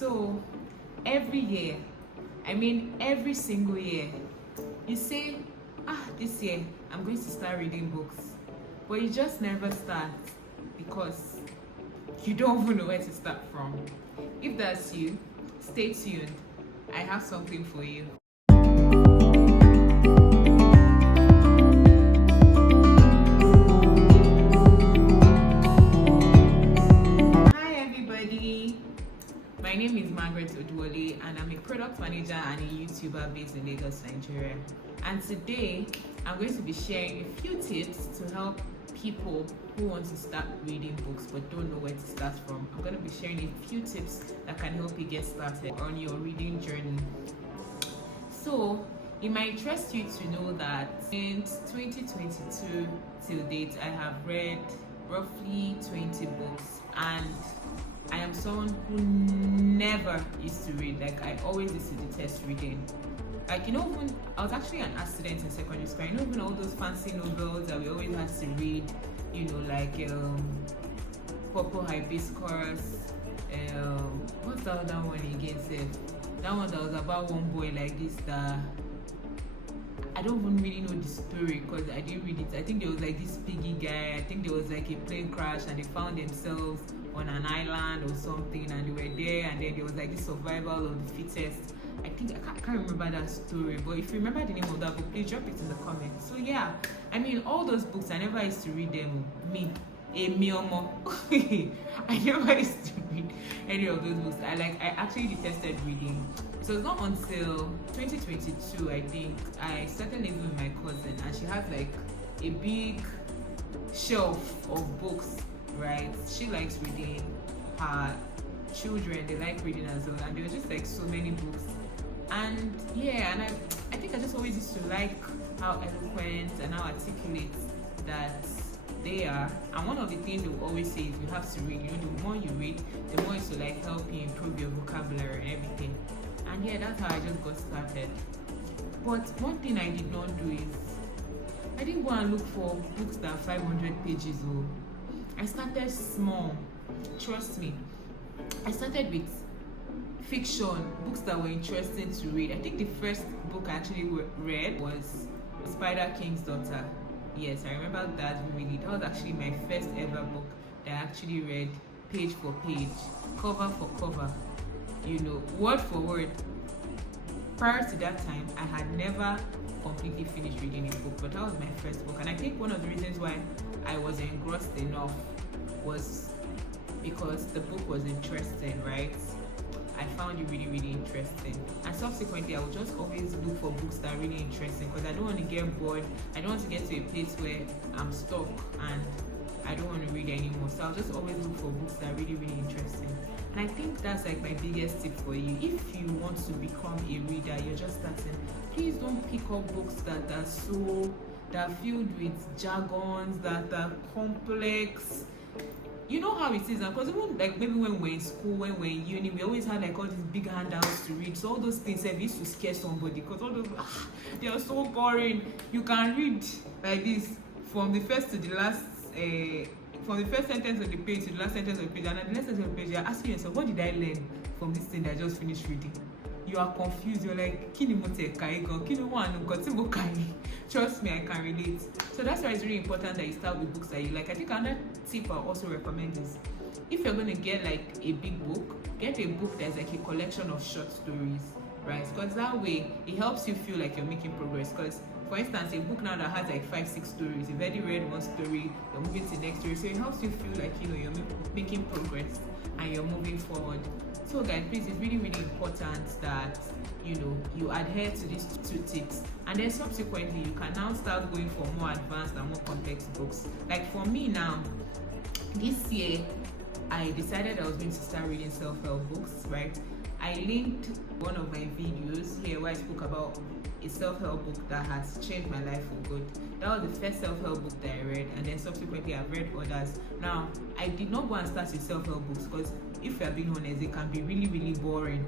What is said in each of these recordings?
So every year, every single year, you say, this year I'm going to start reading books, but you just never start because you don't even know where to start from. If that's you, stay tuned. I have something for you. My name is Margaret Odwole, and I'm a product manager and a YouTuber based in Lagos, Nigeria. And today, I'm going to be sharing a few tips to help people who want to start reading books but don't know where to start from. I'm going to be sharing a few tips that can help you get started on your reading journey. So, it might interest you to know that since 2022 till date, I have read roughly 20 books, and I am someone who never used to read. Like, I always used to detest reading. Like, when I was actually an student in secondary school, even all those fancy novels that we always had to read, like Purple Hibiscus, what's the other one again, Seth? That one that was about one boy like this that I don't even really know the story because I didn't read it. I think there was like this piggy guy. I think there was like a plane crash and they found themselves on an island or something, and they were there, and then there was like this survival of the fittest. I can't remember that story, but if you remember the name of that book, please drop it in the comments. So yeah, all those books, I never used to read them. I never used to read any of those books. I actually detested reading. So it's not until 2022, I think, I started living with my cousin, and she has like a big shelf of books, right? She likes reading. Her children, they like reading as well, and there was just like so many books. And yeah, and I think I just always used to like how eloquent and how articulate that they are. And one of the things they will always say is you have to read. The more you read, the more it's to like help you improve your vocabulary and everything. And yeah, that's how I just got started. But one thing I did not do is I didn't go and look for books that are 500 pages old. I started small. Trust me. I started with fiction, books that were interesting to read. I think the first book I actually read was Spider King's Daughter. Yes, I remember that vividly. That was actually my first ever book that I actually read page for page, cover for cover, word for word. Prior to that time, I had never completely finished reading a book, but that was my first book. And I think one of the reasons why I was engrossed enough was because the book was interesting, right? I found it really, really interesting. And subsequently, I would just always look for books that are really interesting because I don't want to get bored. I don't want to get to a place where I'm stuck and I don't want to read anymore. So I'll just always look for books that are really, really interesting. And I think that's like my biggest tip for you. If you want to become a reader, you're just starting, please don't pick up books that are filled with jargons, that are complex. You know how it is now, because even like maybe when we're in school, when we're in uni, we always had like all these big handouts to read. So all those things used to scare somebody because all those they are so boring. You can read like this from the first to the last, from the first sentence of the page to the last sentence of the page, and at the last sentence of the page, you're asking yourself, what did I learn from this thing that I just finished reading? You are confused. You're like, trust me, I can relate. So that's why it's really important that you start with books that you like. I think another tip I also recommend is if you're going to get like a big book, get a book that's like a collection of short stories, right? Because that way it helps you feel like you're making progress. Because for instance, a book now that has like 5-6 stories, you've already read one story, you're moving to the next story, so it helps you feel like you're making progress and you're moving forward. So guys, please, it's really, really important that you adhere to these 2 tips, and then subsequently you can now start going for more advanced and more complex books. Like for me now, this year I decided I was going to start reading self-help books, right? I linked one of my videos here where I spoke about a self-help book that has changed my life for good. That was the first self-help book that I read, and then subsequently I've read others. Now, I did not go and start with self-help books because if we're being honest, it can be really, really boring.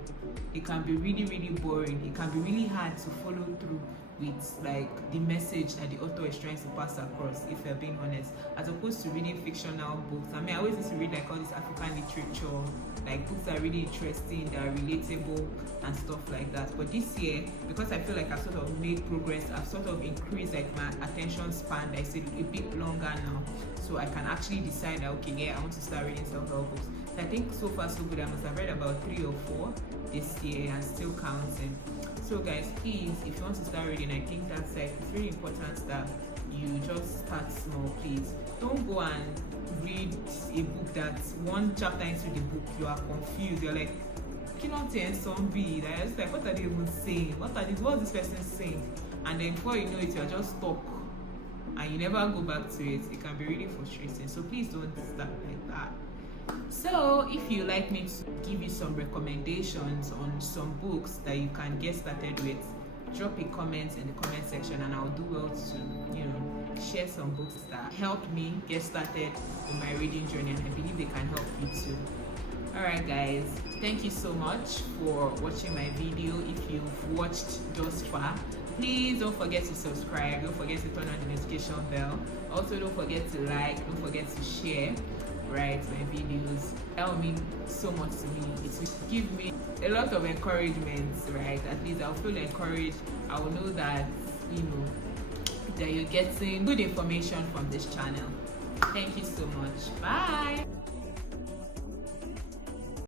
It can be really, really boring. It can be really hard to follow through with like the message that the author is trying to pass across, if we're being honest, as opposed to reading fictional books. I mean, I always used to read like all this African literature, like books that are really interesting, that are relatable and stuff like that. But this year, because I feel like I've sort of made progress, I've sort of increased like my attention span, I said a bit longer now, so I can actually decide that okay, yeah, I want to start reading self-help books. So I think so far so good. I must have read about 3 or 4 this year and still counting. So guys, please, if you want to start reading, I think that's like, it's really important that you just start small. Please don't go and read a book that one chapter into the book you are confused, you're like, Kinoti and zombie, like, it's like, what are they even saying, what's this person saying? And then before you know it, you're just stuck and you never go back to it. It can be really frustrating, so please don't start like that. So if you like me to give you some recommendations on some books that you can get started with, drop a comment in the comment section and I'll do well to share some books that help me get started in my reading journey, and I believe they can help you too. Alright guys, thank you so much for watching my video. If you've watched thus far, please don't forget to subscribe, don't forget to turn on the notification bell. Also, don't forget to like, don't forget to share my videos. That will mean so much to me. It will give me a lot of encouragement, right? At least I'll feel encouraged. I will know that that you're getting good information from this channel. Thank you so much. Bye.